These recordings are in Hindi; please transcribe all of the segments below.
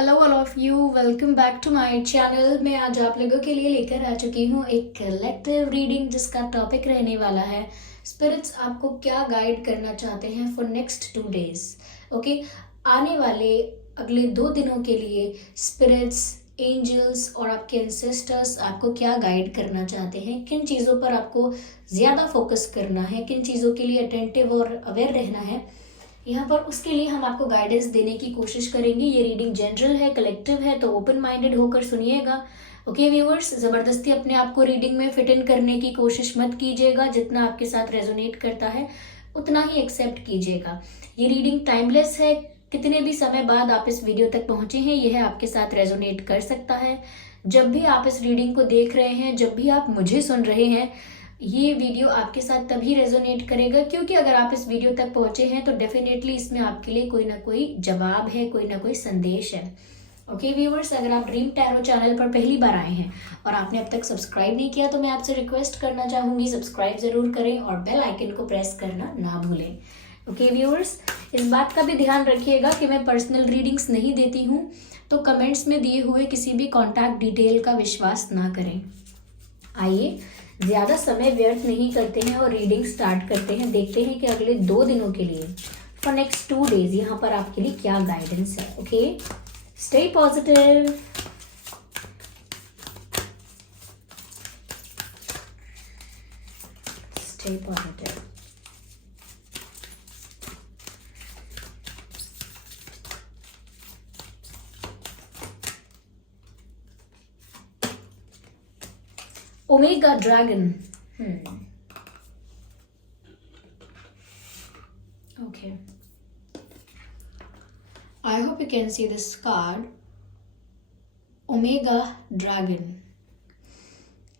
Hello all of you, welcome back to my channel. मैं आज आप लोगों के लिए लेकर आ चुकी हूँ एक कलेक्टिव रीडिंग जिसका टॉपिक रहने वाला है स्पिरिट्स आपको क्या गाइड करना चाहते हैं फॉर नेक्स्ट 2 days। ओके, आने वाले अगले 2 दिनों के लिए स्पिरिट्स, एंजल्स और आपके एंसेस्टर्स आपको क्या गाइड करना चाहते हैं, किन चीज़ों पर आपको ज़्यादा फोकस करना है, किन चीज़ों के लिए अटेंटिव और अवेयर रहना है यहाँ पर, उसके लिए हम आपको गाइडेंस देने की कोशिश करेंगे। ये रीडिंग जनरल है, कलेक्टिव है, तो ओपन माइंडेड होकर सुनिएगा। ओके व्यूअर्स, जबरदस्ती अपने आप को रीडिंग में फिट इन करने की कोशिश मत कीजिएगा। जितना आपके साथ रेजोनेट करता है उतना ही एक्सेप्ट कीजिएगा। ये रीडिंग टाइमलेस है, कितने भी समय बाद आप इस वीडियो तक पहुंचे हैं यह आपके साथ रेजोनेट कर सकता है। जब भी आप इस रीडिंग को देख रहे हैं, जब भी आप मुझे सुन रहे हैं, ये वीडियो आपके साथ तभी रेजोनेट करेगा क्योंकि अगर आप इस वीडियो तक पहुंचे हैं तो डेफिनेटली इसमें आपके लिए कोई ना कोई जवाब है, कोई ना कोई संदेश है। ओके व्यूअर्स, अगर आप ड्रीम टैरो चैनल पर पहली बार आए हैं और आपने अब तक सब्सक्राइब नहीं किया तो मैं आपसे रिक्वेस्ट करना चाहूंगी, सब्सक्राइब जरूर करें और बेल आइकन को प्रेस करना ना भूलें। ओके व्यूअर्स, इस बात का भी ध्यान रखिएगा कि मैं पर्सनल रीडिंग्स नहीं देती हूँ, तो कमेंट्स में दिए हुए किसी भी कॉन्टैक्ट डिटेल का विश्वास ना करें। आइए ज्यादा समय व्यर्थ नहीं करते हैं और रीडिंग स्टार्ट करते हैं। देखते हैं कि अगले 2 दिनों के लिए फॉर नेक्स्ट 2 days यहाँ पर आपके लिए क्या गाइडेंस है। Okay, stay positive. Stay positive. Omega Dragon. Okay. I hope you can see this card. Omega Dragon.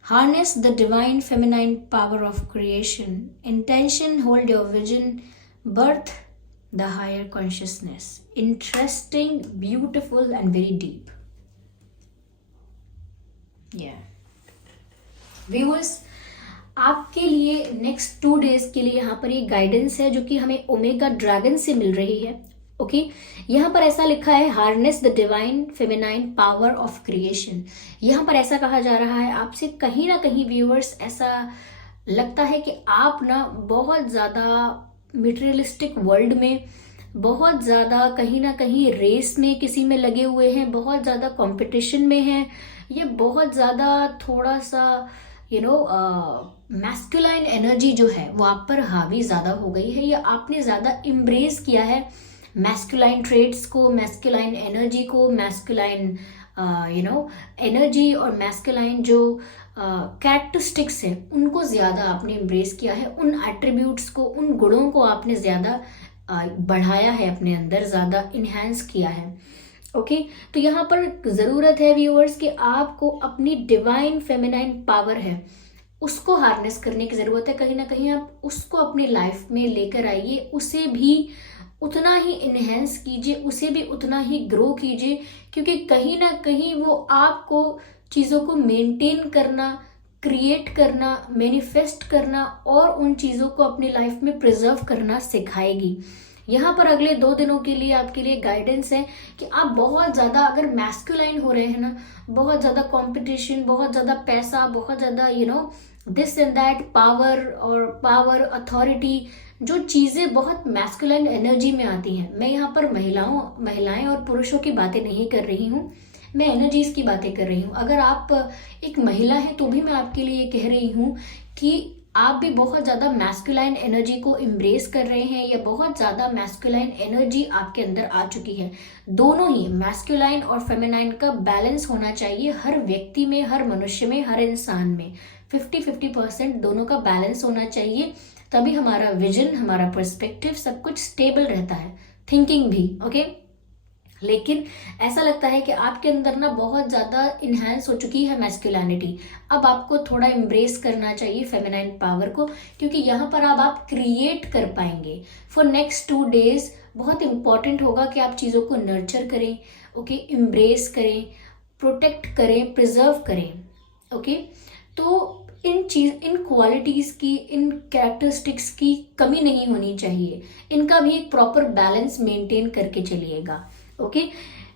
Harness the divine feminine power of creation. Intention, hold your vision, birth the higher consciousness. Interesting, beautiful and very deep. Yeah. Viewers, आपके लिए नेक्स्ट 2 days के लिए यहाँ पर ये गाइडेंस है जो कि हमें ओमेगा ड्रैगन से मिल रही है। ओके, यहाँ पर ऐसा लिखा है, harness the divine feminine power of creation. यहाँ पर ऐसा कहा जा रहा है आपसे, कहीं ना कहीं व्यूअर्स ऐसा लगता है कि आप ना बहुत ज़्यादा मटेरियलिस्टिक वर्ल्ड में, बहुत ज़्यादा कहीं ना कहीं रेस में किसी में लगे हुए हैं, बहुत ज़्यादा कंपटीशन में हैं, ये बहुत ज़्यादा थोड़ा सा मैस्कुलाइन एनर्जी जो है वो आप पर हावी ज़्यादा हो गई है, या आपने ज़्यादा इम्ब्रेस किया है मैस्कुलाइन ट्रेड्स को, मैस्कुलाइन एनर्जी को, मैस्कुलाइन एनर्जी और मैस्कुलाइन जो कैरेक्टरिस्टिक्स हैं उनको ज़्यादा आपने इम्ब्रेस किया है। उन एट्रीब्यूट्स को, उन गुणों को आपने ज़्यादा बढ़ाया है, अपने अंदर ज़्यादा इन्हेंस किया है। ओके, तो यहाँ पर ज़रूरत है व्यूअर्स कि आपको अपनी डिवाइन फेमिनाइन पावर है उसको हार्नेस करने की ज़रूरत है। कहीं ना कहीं आप उसको अपनी लाइफ में लेकर आइए, उसे भी उतना ही इन्हेंस कीजिए, उसे भी उतना ही ग्रो कीजिए, क्योंकि कहीं ना कहीं वो आपको चीज़ों को मेंटेन करना, क्रिएट करना, मैनिफेस्ट करना और उन चीज़ों को अपनी लाइफ में प्रिजर्व करना सिखाएगी। यहाँ पर अगले 2 दिनों के लिए आपके लिए गाइडेंस है कि आप बहुत ज़्यादा अगर मैस्कुलाइन हो रहे हैं ना, बहुत ज़्यादा कंपटीशन, बहुत ज़्यादा पैसा, बहुत ज़्यादा this and that, power authority, जो चीज़ें बहुत मैस्कुलाइन एनर्जी में आती हैं। मैं यहाँ पर महिलाएं और पुरुषों की बातें नहीं कर रही हूँ, मैं एनर्जीज की बातें कर रही हूँ। अगर आप एक महिला हैं तो भी मैं आपके लिए कह रही हूँ कि आप भी बहुत ज़्यादा मैस्कुलाइन एनर्जी को एम्ब्रेस कर रहे हैं, या बहुत ज़्यादा मैस्कुलाइन एनर्जी आपके अंदर आ चुकी है। दोनों ही मैस्कुलाइन और फेमिनाइन का बैलेंस होना चाहिए हर व्यक्ति में, हर मनुष्य में, हर इंसान में 50-50% दोनों का बैलेंस होना चाहिए, तभी हमारा विजन, हमारा पर्सपेक्टिव, सब कुछ स्टेबल रहता है, थिंकिंग भी। ओके, लेकिन ऐसा लगता है कि आपके अंदर ना बहुत ज़्यादा इन्हेंस हो चुकी है मैस्कुलिनिटी। अब आपको थोड़ा एम्ब्रेस करना चाहिए फेमिनाइन पावर को, क्योंकि यहाँ पर अब आप क्रिएट कर पाएंगे फॉर नेक्स्ट 2 days। बहुत इंपॉर्टेंट होगा कि आप चीज़ों को नर्चर करें, ओके, एम्ब्रेस करें, प्रोटेक्ट करें, प्रिजर्व करें। ओके, तो इन क्वालिटीज़ की, इन कैरेक्टरिस्टिक्स की कमी नहीं होनी चाहिए, इनका भी एक प्रॉपर बैलेंस मेंटेन करके चलिएगा। Okay,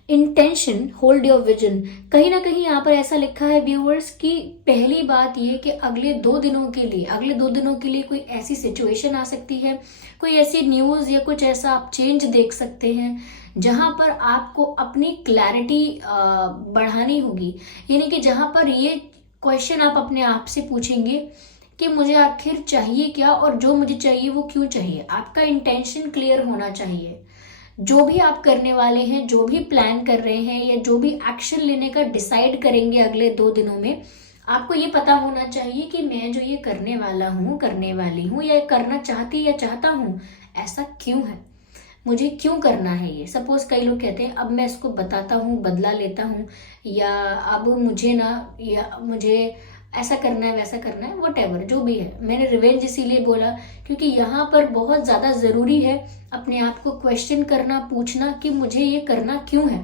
intention hold your vision, कहीं ना कहीं यहाँ पर ऐसा लिखा है व्यूअर्स कि पहली बात ये कि अगले 2 दिनों के लिए कोई ऐसी सिचुएशन आ सकती है, कोई ऐसी न्यूज़ या कुछ ऐसा आप चेंज देख सकते हैं जहां पर आपको अपनी क्लैरिटी बढ़ानी होगी। यानी कि जहां पर ये क्वेश्चन आप अपने आप से पूछेंगे कि मुझे आखिर चाहिए क्या, और जो मुझे चाहिए वो क्यों चाहिए। आपका इंटेंशन क्लियर होना चाहिए। जो भी आप करने वाले हैं, जो भी प्लान कर रहे हैं, या जो भी एक्शन लेने का डिसाइड करेंगे अगले 2 दिनों में, आपको ये पता होना चाहिए कि मैं जो ये करने वाला हूँ, करने वाली हूँ, या करना चाहती या चाहता हूँ, ऐसा क्यों है, मुझे क्यों करना है ये। सपोज कई लोग कहते हैं अब मैं इसको बताता हूँ, बदला लेता हूँ, या अब मुझे ना, या मुझे ऐसा करना है, वैसा करना है, वट जो भी है। मैंने रिवेंज इसीलिए बोला क्योंकि यहाँ पर बहुत ज्यादा जरूरी है अपने आप को क्वेश्चन करना, पूछना कि मुझे ये करना क्यों है,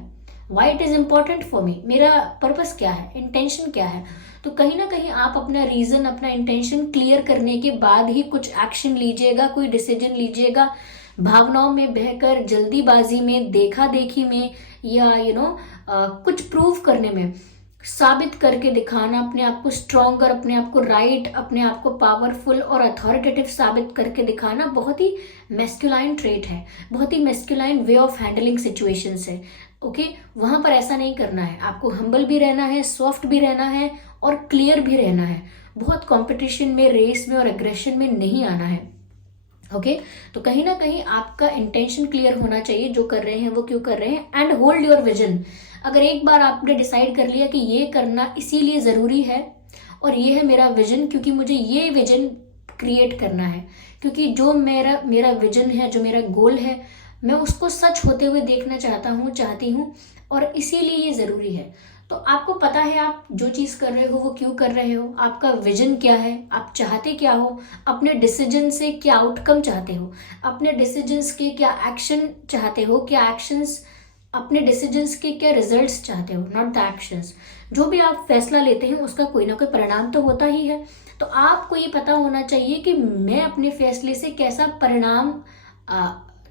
why it is important for me, मेरा पर्पस क्या है, इंटेंशन क्या है। तो कहीं ना कहीं आप अपना रीजन, अपना इंटेंशन क्लियर करने के बाद ही कुछ एक्शन लीजिएगा, कोई डिसीजन लीजिएगा। भावनाओं में बहकर, जल्दीबाजी में, देखा देखी में, या कुछ प्रूव करने में, साबित करके दिखाना, अपने आप को स्ट्रॉन्ग और अपने आप को राइट, अपने आप को पावरफुल और अथॉरिटेटिव साबित करके दिखाना बहुत ही मैस्कुलाइन ट्रेट है, बहुत ही masculine way of handling situations है। ओके, वहां पर ऐसा नहीं करना है। आपको हम्बल भी रहना है, सॉफ्ट भी रहना है, और क्लियर भी रहना है। बहुत कंपटीशन में, रेस में और एग्रेशन में नहीं आना है। ओके, तो कहीं ना कहीं आपका इंटेंशन क्लियर होना चाहिए, जो कर रहे हैं वो क्यों कर रहे हैं। And hold your vision. अगर एक बार आपने डिसाइड कर लिया कि ये करना इसीलिए जरूरी है, और ये है मेरा विजन, क्योंकि मुझे ये विजन क्रिएट करना है, क्योंकि जो मेरा विजन है, जो मेरा गोल है, मैं उसको सच होते हुए देखना चाहती हूँ, और इसीलिए ये जरूरी है। तो आपको पता है आप जो चीज कर रहे हो वो क्यों कर रहे हो, आपका विजन क्या है, आप चाहते क्या हो, अपने डिसीजन से क्या आउटकम चाहते हो, अपने डिसीजंस के क्या एक्शन चाहते हो, क्या एक्शंस, अपने डिसीजंस के क्या रिजल्ट्स चाहते हो, नॉट द एक्शंस। जो भी आप फैसला लेते हैं उसका कोई ना कोई परिणाम तो होता ही है। तो आपको ये पता होना चाहिए कि मैं अपने फैसले से कैसा परिणाम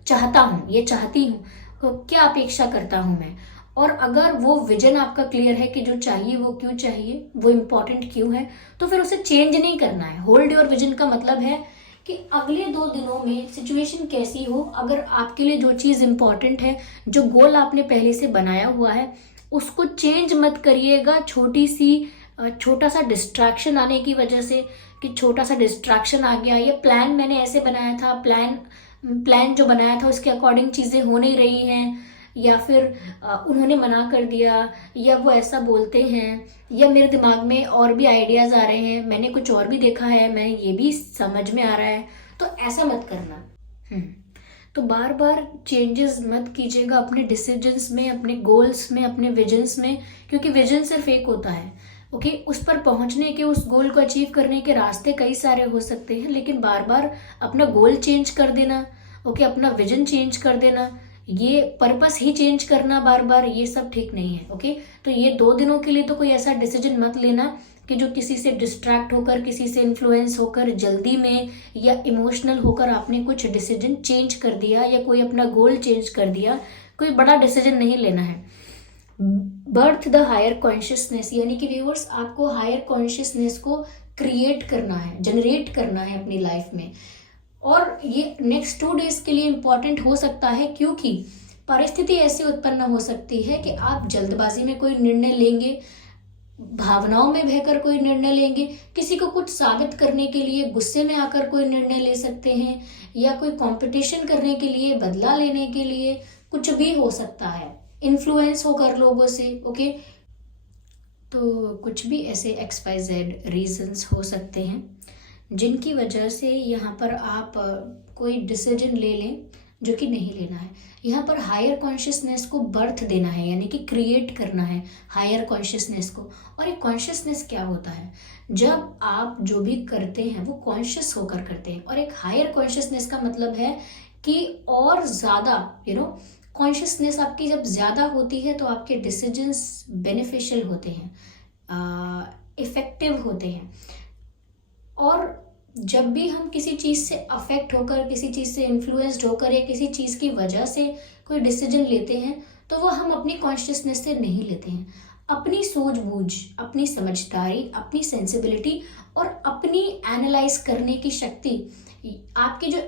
चाहता हूँ, ये चाहती हूँ, क्या अपेक्षा करता हूँ मैं। और अगर वो विजन आपका क्लियर है कि जो चाहिए वो क्यों चाहिए, वो इम्पोर्टेंट क्यों है, तो फिर उसे चेंज नहीं करना है। होल्ड योर विजन का मतलब है कि अगले 2 दिनों में सिचुएशन कैसी हो, अगर आपके लिए जो चीज इंपॉर्टेंट है, जो गोल आपने पहले से बनाया हुआ है, उसको चेंज मत करिएगा छोटा सा डिस्ट्रैक्शन आने की वजह से, कि छोटा सा डिस्ट्रैक्शन आ गया, ये प्लान मैंने ऐसे बनाया था, प्लान जो बनाया था उसके अकॉर्डिंग चीजें हो नहीं रही हैं, या फिर उन्होंने मना कर दिया, या वो ऐसा बोलते हैं, या मेरे दिमाग में और भी आइडियाज आ रहे हैं, मैंने कुछ और भी देखा है, मैं ये भी समझ में आ रहा है। तो ऐसा मत करना। तो बार बार चेंजेस मत कीजिएगा अपने डिसीजंस में, अपने गोल्स में, अपने विजन्स में, क्योंकि विजन सिर्फ एक होता है। ओके, उस पर पहुंचने के, उस गोल को अचीव करने के रास्ते कई सारे हो सकते हैं, लेकिन बार बार अपना गोल चेंज कर देना, ओके, अपना विजन चेंज कर देना, ये पर्पस ही चेंज करना बार बार, ये सब ठीक नहीं है। ओके, तो ये 2 दिनों के लिए तो कोई ऐसा डिसीजन मत लेना कि जो किसी से डिस्ट्रैक्ट होकर, किसी से इन्फ्लुएंस होकर, जल्दी में या इमोशनल होकर आपने कुछ डिसीजन चेंज कर दिया, या कोई अपना गोल चेंज कर दिया। कोई बड़ा डिसीजन नहीं लेना है। बर्थ द हायर कॉन्शियसनेस, यानी कि व्यूअर्स, आपको हायर कॉन्शियसनेस को क्रिएट करना है, जनरेट करना है अपनी लाइफ में। और ये नेक्स्ट 2 डेज के लिए इंपॉर्टेंट हो सकता है, क्योंकि परिस्थिति ऐसी उत्पन्न हो सकती है कि आप जल्दबाजी में कोई निर्णय लेंगे, भावनाओं में बहकर कोई निर्णय लेंगे, किसी को कुछ साबित करने के लिए गुस्से में आकर कोई निर्णय ले सकते हैं, या कोई कंपटीशन करने के लिए, बदला लेने के लिए, कुछ भी हो सकता है, इन्फ्लुएंस होकर लोगों से। ओके, तो कुछ भी ऐसे XYZ रीजंस हो सकते हैं जिनकी वजह से यहाँ पर आप कोई डिसीजन ले लें जो कि नहीं लेना है। यहाँ पर हायर कॉन्शियसनेस को बर्थ देना है, यानी कि क्रिएट करना है हायर कॉन्शियसनेस को। और एक कॉन्शियसनेस क्या होता है, जब आप जो भी करते हैं वो कॉन्शियस होकर करते हैं। और एक हायर कॉन्शियसनेस का मतलब है कि और ज़्यादा कॉन्शियसनेस आपकी जब ज़्यादा होती है तो आपके डिसीजंस बेनिफिशियल होते हैं, इफेक्टिव होते हैं। और जब भी हम किसी चीज़ से अफेक्ट होकर, किसी चीज़ से इन्फ्लुएंस्ड होकर या किसी चीज़ की वजह से कोई डिसीजन लेते हैं, तो वो हम अपनी कॉन्शियसनेस से नहीं लेते हैं। अपनी सूझबूझ, अपनी समझदारी, अपनी सेंसिबिलिटी और अपनी एनालाइज करने की शक्ति, आपकी जो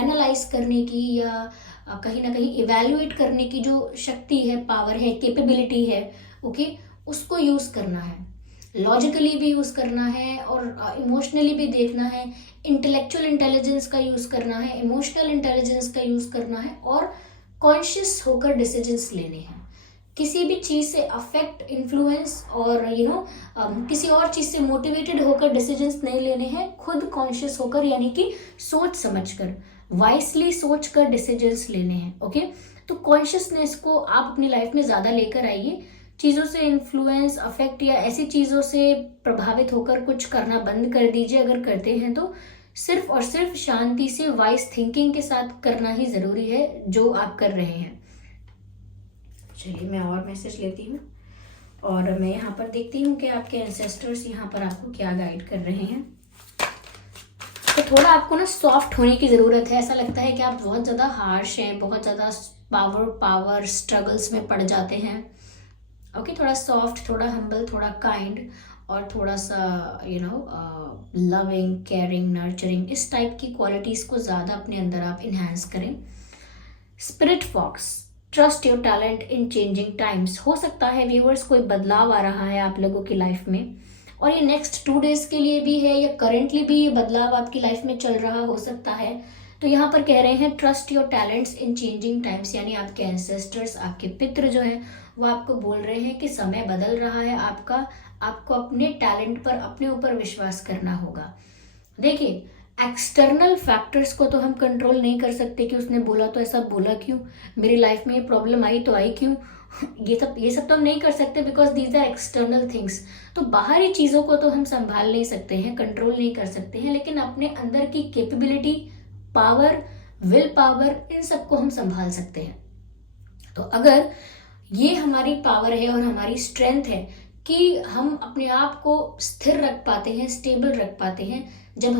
एनालाइज करने की या कहीं ना कहीं इवेल्युएट करने की जो शक्ति है, पावर है, कैपेबिलिटी है, ओके, उसको यूज़ करना है। लॉजिकली भी यूज़ करना है और इमोशनली भी देखना है। इंटेलेक्चुअल इंटेलिजेंस का यूज़ करना है, इमोशनल इंटेलिजेंस का यूज़ करना है और कॉन्शियस होकर डिसीजंस लेने हैं। किसी भी चीज़ से अफेक्ट, इन्फ्लुएंस और किसी और चीज़ से मोटिवेटेड होकर डिसीजंस नहीं लेने हैं। खुद कॉन्शियस होकर, यानी कि सोच समझकर, वाइसली सोच कर डिसीजंस लेने हैं। ओके, तो कॉन्शियसनेस को आप अपनी लाइफ में ज़्यादा लेकर आइए। चीज़ों से इन्फ्लुएंस, अफेक्ट या ऐसी चीज़ों से प्रभावित होकर कुछ करना बंद कर दीजिए। अगर करते हैं तो सिर्फ और सिर्फ शांति से, वाइज थिंकिंग के साथ करना ही ज़रूरी है जो आप कर रहे हैं। चलिए मैं और मैसेज लेती हूँ और मैं यहाँ पर देखती हूँ कि आपके एंसेस्टर्स यहाँ पर आपको क्या गाइड कर रहे हैं। तो थोड़ा आपको ना सॉफ्ट होने की ज़रूरत है। ऐसा लगता है कि आप बहुत ज़्यादा हार्श हैं, बहुत ज़्यादा पावर स्ट्रगल्स में पड़ जाते हैं। ओके, थोड़ा सॉफ्ट, थोड़ा हम्बल, थोड़ा काइंड और थोड़ा सा लविंग, केयरिंग, नर्चरिंग, इस टाइप की क्वालिटीज़ को ज़्यादा अपने अंदर आप इन्हांस करें। Spirit fox, trust your talent in changing times. हो सकता है व्यूअर्स कोई बदलाव आ रहा है आप लोगों की लाइफ में और ये नेक्स्ट 2 डेज के लिए भी है या करेंटली भी ये बदलाव आपकी लाइफ में चल रहा हो सकता है। तो यहाँ पर कह रहे हैं trust your talents in changing times, यानी आपके एंसेस्टर्स, आपके पितृ जो हैं वो आपको बोल रहे हैं कि समय बदल रहा है आपको अपने टैलेंट पर, अपने ऊपर विश्वास करना होगा। देखिए, एक्सटर्नल फैक्टर्स को तो हम कंट्रोल नहीं कर सकते कि उसने बोला तो ऐसा बोला क्यों, मेरी लाइफ में ये प्रॉब्लम आई तो आई क्यों, ये सब तो हम नहीं कर सकते, because these are external things. तो बाहरी चीज़ों को तो हम संभाल नहीं सकते हैं, कंट्रोल नहीं कर सकते हैं, लेकिन अपने अंदर की कैपेबिलिटी, पावर, विल पावर, इन सबको हम संभाल सकते हैं। तो अगर ये हमारी पावर है और हमारी स्ट्रेंथ है कि हम अपने आप को स्थिर रख पाते हैं, स्टेबल रख पाते हैं, जब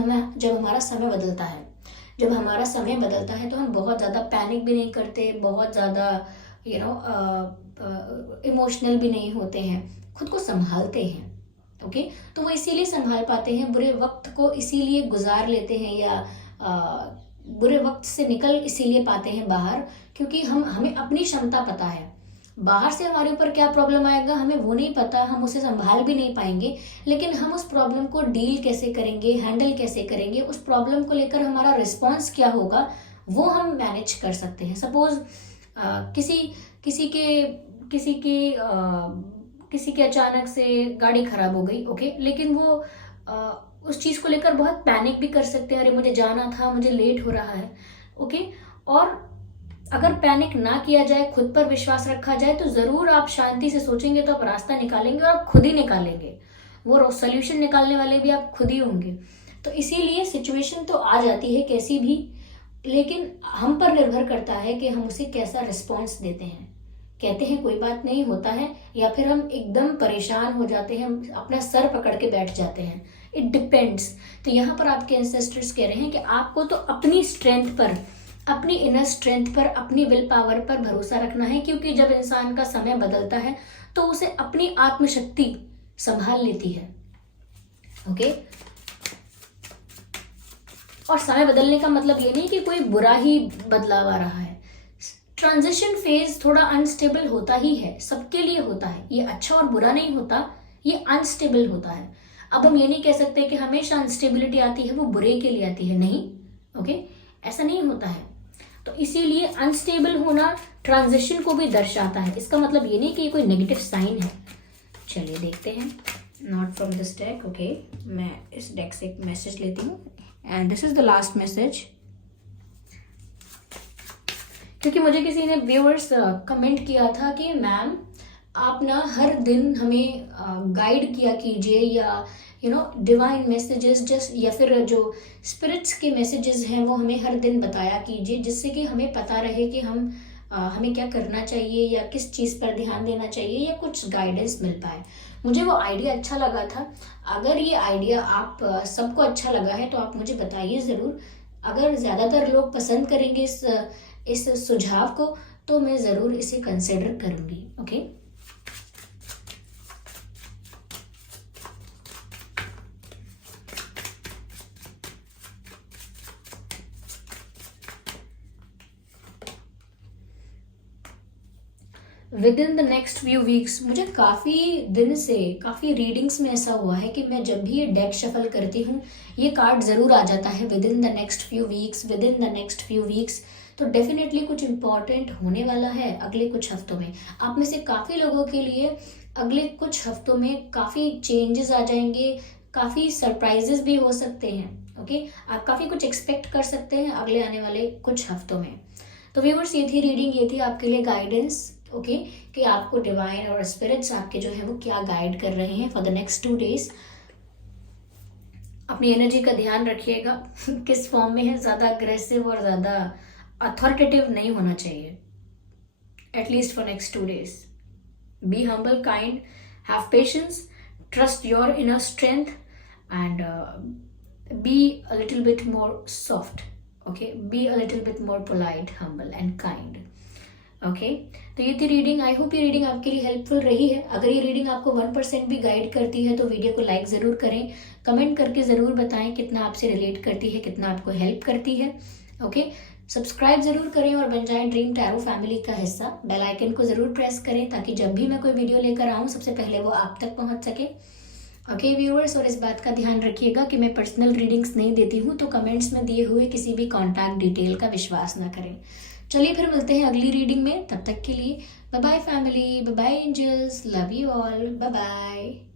हमारा समय बदलता है। जब हमारा समय बदलता है तो हम बहुत ज़्यादा पैनिक भी नहीं करते, बहुत ज़्यादा इमोशनल भी नहीं होते हैं, खुद को संभालते हैं। ओके, तो वो इसीलिए संभाल पाते हैं, बुरे वक्त को इसीलिए गुजार लेते हैं या बुरे वक्त से निकल इसीलिए पाते हैं बाहर, क्योंकि हमें अपनी क्षमता पता है। बाहर से हमारे ऊपर क्या प्रॉब्लम आएगा हमें वो नहीं पता, हम उसे संभाल भी नहीं पाएंगे, लेकिन हम उस प्रॉब्लम को डील कैसे करेंगे, हैंडल कैसे करेंगे, उस प्रॉब्लम को लेकर हमारा रिस्पॉन्स क्या होगा, वो हम मैनेज कर सकते हैं। सपोज किसी के अचानक से गाड़ी खराब हो गई, ओके, लेकिन वो उस चीज़ को लेकर बहुत पैनिक भी कर सकते हैं, अरे मुझे जाना था, मुझे लेट हो रहा है, ओके। और अगर पैनिक ना किया जाए, खुद पर विश्वास रखा जाए, तो ज़रूर आप शांति से सोचेंगे तो आप रास्ता निकालेंगे और आप खुद ही निकालेंगे, वो सोल्यूशन निकालने वाले भी आप खुद ही होंगे। तो इसीलिए सिचुएशन तो आ जाती है कैसी भी, लेकिन हम पर निर्भर करता है कि हम उसे कैसा रिस्पॉन्स देते हैं। कहते हैं कोई बात नहीं होता है, या फिर हम एकदम परेशान हो जाते हैं, हम अपना सर पकड़ के बैठ जाते हैं, इट डिपेंड्स। तो यहाँ पर आपके एंसेस्टर्स कह रहे हैं कि आपको तो अपनी स्ट्रेंथ पर, अपनी इनर स्ट्रेंथ पर, अपनी विल पावर पर भरोसा रखना है, क्योंकि जब इंसान का समय बदलता है तो उसे अपनी आत्मशक्ति संभाल लेती है। ओके, और समय बदलने का मतलब ये नहीं कि कोई बुरा ही बदलाव आ रहा है। ट्रांजिशन फेज थोड़ा अनस्टेबल होता ही है, सबके लिए होता है, ये अच्छा और बुरा नहीं होता, ये अनस्टेबल होता है। अब हम ये नहीं कह सकते कि हमेशा अनस्टेबिलिटी आती है वो बुरे के लिए आती है, नहीं, ओके, ऐसा नहीं होता है। तो इसीलिए अनस्टेबल होना ट्रांजिशन को भी दर्शाता है, इसका मतलब ये नहीं कि ये कोई नेगेटिव साइन है। चलिए देखते हैं, not from this deck, okay, मैं इस डेक से एक मैसेज लेती हूँ and this is the last message. क्योंकि मुझे किसी ने व्यूअर्स कमेंट किया था कि मैम आप ना हर दिन हमें गाइड किया कीजिए, या डिवाइन मैसेजेस जस्ट, या फिर जो स्पिरिट्स के मैसेजेस हैं वो हमें हर दिन बताया कीजिए, जिससे कि हमें पता रहे कि हमें क्या करना चाहिए या किस चीज़ पर ध्यान देना चाहिए या कुछ गाइडेंस मिल पाए। मुझे वो आइडिया अच्छा लगा था। अगर ये आइडिया आप सबको अच्छा लगा है तो आप मुझे बताइए ज़रूर। अगर ज़्यादातर लोग पसंद करेंगे इस सुझाव को तो मैं ज़रूर इसे कंसिडर करूँगी। Okay, with in the next few weeks, मुझे काफ़ी दिन से काफ़ी रीडिंग्स में ऐसा हुआ है कि मैं जब भी ये डेक शफल करती हूँ ये कार्ड ज़रूर आ जाता है with in the next few weeks, with in the next few weeks. तो डेफिनेटली कुछ इम्पॉर्टेंट होने वाला है अगले कुछ हफ्तों में। आप में से काफ़ी लोगों के लिए अगले कुछ हफ्तों में काफ़ी चेंजेस आ जाएंगे, काफ़ी सरप्राइजेस भी हो सकते हैं। ओके, आप काफ़ी कुछ एक्सपेक्ट कर सकते हैं अगले आने वाले कुछ हफ्तों में। तो व्यूअर्स, ये थी रीडिंग, ये थी आपके लिए गाइडेंस। ओके, कि आपको डिवाइन और स्पिरिट्स आपके जो है वो क्या गाइड कर रहे हैं फॉर द नेक्स्ट 2 डेज। अपनी एनर्जी का ध्यान रखिएगा किस फॉर्म में है, ज़्यादा अग्रेसिव और ज़्यादा अथॉरिटेटिव नहीं होना चाहिए, at least for next 2 days. Be humble, kind, have patience, trust your inner strength and be a little bit more soft. Okay, be a little bit more polite, humble and kind. Okay, तो ये थी रीडिंग। आई होप ये रीडिंग आपके लिए हेल्पफुल रही है। अगर ये रीडिंग आपको 1% भी गाइड करती है तो वीडियो को लाइक ज़रूर करें, कमेंट करके ज़रूर बताएं कितना आपसे रिलेट करती है, कितना आपको हेल्प करती है। ओके, सब्सक्राइब ज़रूर करें और बन जाएं ड्रीम टैरो फैमिली का हिस्सा। बेल आइकन को ज़रूर प्रेस करें ताकि जब भी मैं कोई वीडियो लेकर आऊँ सबसे पहले वो आप तक पहुँच सके। ओके व्यूअर्स, और इस बात का ध्यान रखिएगा कि मैं पर्सनल रीडिंग्स नहीं देती हूँ, तो कमेंट्स में दिए हुए किसी भी कॉन्टैक्ट डिटेल का विश्वास ना करें। चलिए फिर मिलते हैं अगली रीडिंग में, तब तक के लिए bye bye family, bye bye angels, love you all, bye bye.